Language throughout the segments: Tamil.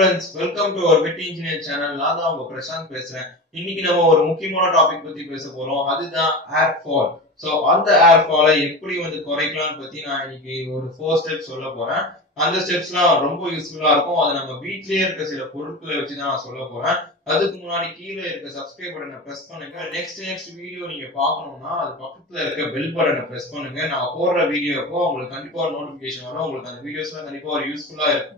friends, welcome to our Betty Engineer channel. நான் தான் உங்க பிரசாந்த் பேசுறேன். இன்னைக்கு நம்ம ஒரு முக்கியமான டாபிக் பத்தி பேச போறோம். அதுதான் ஏர் ஃபால். சோ அந்த ஏர் ஃபாலை எப்படி குறைக்கலாம்னு பத்தி நான் இன்னைக்கு ஒரு 4 ஸ்டெப்ஸ் சொல்ல போறேன். அந்த ஸ்டெப்ஸ்லாம் ரொம்ப யூஸ்ஃபுல்லா இருக்கும். அது நம்ம வீட்லயே இருக்க சில பொருட்களை வச்சு தான் நான் சொல்ல போறேன். அதுக்கு முன்னாடி கீழே இருக்க சப்ஸ்கிரைப் பட்டனை பிரஸ் பண்ணுங்க. நெக்ஸ்ட் வீடியோ நீங்க பார்க்கணும்னா அது பக்கத்துல இருக்க பெல் பட்டனை பிரஸ் பண்ணுங்க. நான் போடுற வீடியோப்போ உங்களுக்கு கண்டிப்பா ஒரு நோட்டிபிகேஷன் வரும். உங்களுக்கு அந்த வீடியோஸ்லாம் கண்டிப்பா ஒரு யூஸ்ஃபுல்லா இருக்கும்.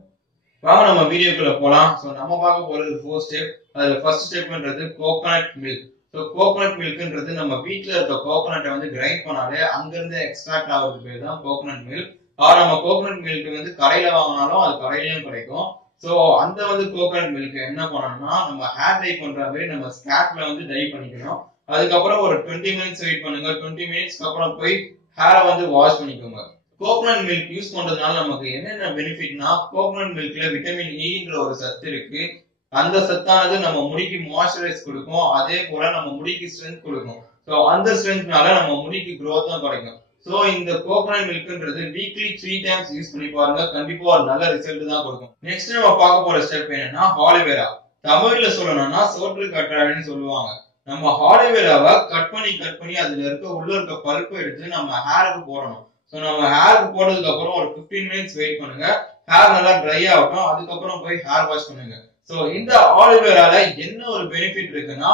வாங்க நம்ம வீடியோக்குள்ள போலாம். சோ நம்ம பார்க்க போறது 4 ஸ்டெப். அதுல ஃபர்ஸ்ட் ஸ்டெப்ன்றது கோகனட் மில்க். சோ கோகனட் மில்க்ன்றது நம்ம வீட்ல இருக்க கோகனட்டை கிரைண்ட் பண்ணாலே அங்க இருந்து எக்ஸ்ட்ராக்ட் ஆகுறது பேர் தான் கோகனட் மில்க். நம்ம கோகனட் மில்க் கடையில வாங்கினாலும் அது கடையிலயும் கிடைக்கும். சோ அந்த கோகனட் மில்க் என்ன பண்ணணும்னா நம்ம ஹேர் டை பண்ற மாதிரி நம்ம ஸ்கேல்ப்ல டை பண்ணிக்கணும். அதுக்கப்புறம் ஒரு 20 மினிட்ஸ் வெயிட் பண்ணுங்க. 20 மினிட்ஸ்க்கு அப்புறம் போய் ஹேரை வாஷ் பண்ணிக்கோங்க. கோகனட் மில்க் யூஸ் பண்றதுனால நமக்கு என்னென்ன பெனிஃபிட்னா, கோகனட் மில்க்ல விட்டமின் ஈன்ற ஒரு சத்து இருக்கு. அந்த சத்தானது நம்ம முடிக்கு மாய்ஸ்சரைஸ் கொடுக்கும். அதே போல நம்ம முடிக்கு ஸ்ட்ரென்த் கொடுக்கும். சோ அந்த ஸ்ட்ரென்த்னால நம்ம முடிக்கு growth கிடைக்கும். சோ இந்த கோகனட் மில்க்ன்றது வீக்லி 3 டைம்ஸ் யூஸ் பண்ணி பாருங்க. கண்டிப்பா ஒரு நல்ல ரிசல்ட் தான் கொடுக்கும். நெக்ஸ்ட் நம்ம பார்க்க போற ஸ்டெப் என்னன்னா ஆலிவேரா. தமிழ்ல சொல்லணும்னா சோற்று கற்றாழைன்னு சொல்லுவாங்க. நம்ம ஆலிவேராவை கட் பண்ணி அதுல உள்ள இருக்க பல்பை எடுத்து நம்ம ஹேருக்கு போடணும். சோ நம்ம ஹேருக்கு போட்டதுக்கு அப்புறம் ஒரு 15 மினிட்ஸ் வெயிட் பண்ணுங்க. ஹேர் நல்லா ட்ரை ஆகட்டும். அதுக்கப்புறம் போய் ஹேர் வாஷ் பண்ணுங்க. சோ இந்த ஆலிவேரால என்ன ஒரு பெனிஃபிட் இருக்குன்னா,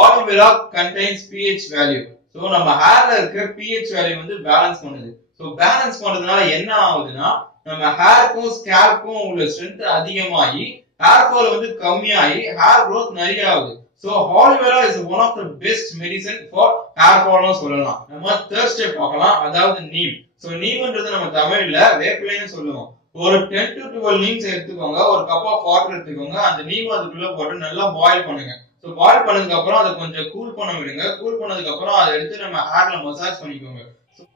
aloe vera contains pH value. So நம்ம ஹேர்ல இருக்க pH வேல்யூ பேலன்ஸ் பண்ணுது. சோ பேலன்ஸ் பண்றதுனால என்ன ஆகுதுன்னா, நம்ம ஹேருக்கும் ஸ்கேல்ப்க்கும் உள்ள ஸ்ட்ரென்த் அதிகமாகி ஹேர் ஃபால் கம்மியாகி ஹேர் growth நிறைய ஆகுது. So aloe vera is one of the best medicine for hair fall னு சொல்லலாம். நம்ம third step பார்க்கலாம். அதாவது நீம். சோ நீம்ன்றது நம்ம தமிழ்ல வேப்பிலைன்னு சொல்லுவோம். ஒரு 10 to 12 நீம்ஸ் எடுத்துக்கோங்க. ஒரு கப் ஆஃப் வாட்டர் எடுத்துக்கோங்க. அந்த நீம் அதுக்குள்ள போட்டு நல்லா பாயில் பண்ணுங்க. சோ பாயில் பண்ணதுக்கு அப்புறம் அதை கொஞ்சம் கூல் பண்ண விடுங்க. கூல் பண்ணதுக்கு அப்புறம் அதை எடுத்து நம்ம ஹேர்ல மசாஜ் பண்ணிக்கோங்க.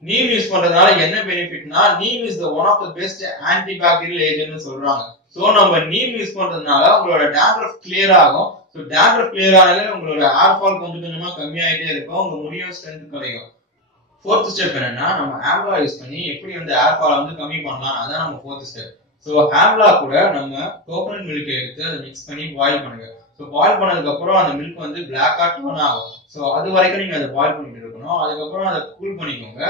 நீம் யூஸ் பண்றதுனால என்ன பெனிஃபிட்னா, neem is the one of the best antibacterial agent னு சொல்றாங்க. சோ நம்ம நீம் யூஸ் பண்றதுனால உங்களோட dandruff clear ஆகும். சோ dandruff clear ஆனாலே உங்களோட ஹேர் ஃபால் கொஞ்சம் கொஞ்சமா கம்மியாயிட்டே இருக்கும். உங்க முடியும் ஸ்ட்ரென்த் கிடைக்கும். fourth ஸ்டெப் என்னன்னா, நம்ம ஆம்லா யூஸ் பண்ணி எப்படி ஹேர் ஃபால் கம்மி பண்ணலாம். அதான் நம்ம fourth ஸ்டெப். சோ ஆம்லா கூட நம்ம கோகனட் மில்க் எடுத்து அதை மிக்ஸ் பண்ணி பாயில் பண்ணுங்க. சோ பாயில் பண்ணதுக்கு அப்புறம் அந்த மில்க் பிளாக்கா டர்ன் ஆகும். சோ அது வரைக்கும் நீங்க அதை பாயில் பண்ணிட்டு இருக்கணும். அதுக்கப்புறம் அதை கூல் பண்ணிக்கோங்க.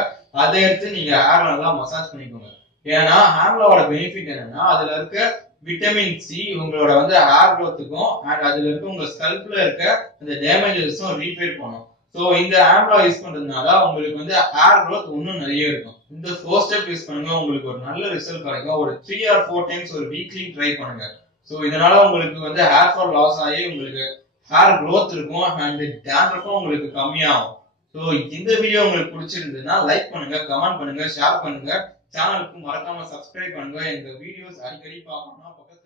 அதை எடுத்து நீங்க ஹேர் நல்லா மசாஜ் பண்ணிக்கோங்க. ஏன்னா ஆம்லாவோட பெனிஃபிட் என்னன்னா, அதுல இருக்க விட்டமின் சி உங்களோட ஹேர் growthக்கும் அண்ட் அதுல இருக்க உங்க ஸ்கல்ப்ல இருக்க அந்த டேமேஜஸும் ரீபேர் பண்ணும். சோ இந்த ஆம்லா யூஸ் பண்றதுனால உங்களுக்கு ஹேர் growth இன்னும் நிறைய இருக்கும். இந்த 4 ஸ்டெப் யூஸ் பண்ணுங்க. உங்களுக்கு ஒரு நல்ல ரிசல்ட் கிடைக்கும். ஒரு 3 or 4 டைம்ஸ் ஒரு வீக்லி ட்ரை பண்ணுங்க. சோ இதனால உங்களுக்கு ஹேர் ஃபால் லாஸ் ஆகி உங்களுக்கு ஹேர் growth இருக்கும் அண்ட் dandruffம் உங்களுக்கு கம்மியாகும். சோ இந்த வீடியோ உங்களுக்கு பிடிச்சிருந்ததுன்னா லைக் பண்ணுங்க, கமெண்ட் பண்ணுங்க, ஷேர் பண்ணுங்க. சேனலுக்கு மறக்காம சப்ஸ்கிரைப் பண்ணுங்க. இந்த வீடியோஸ் அடிக்கடி பார்க்கணும்னா பக்கத்துல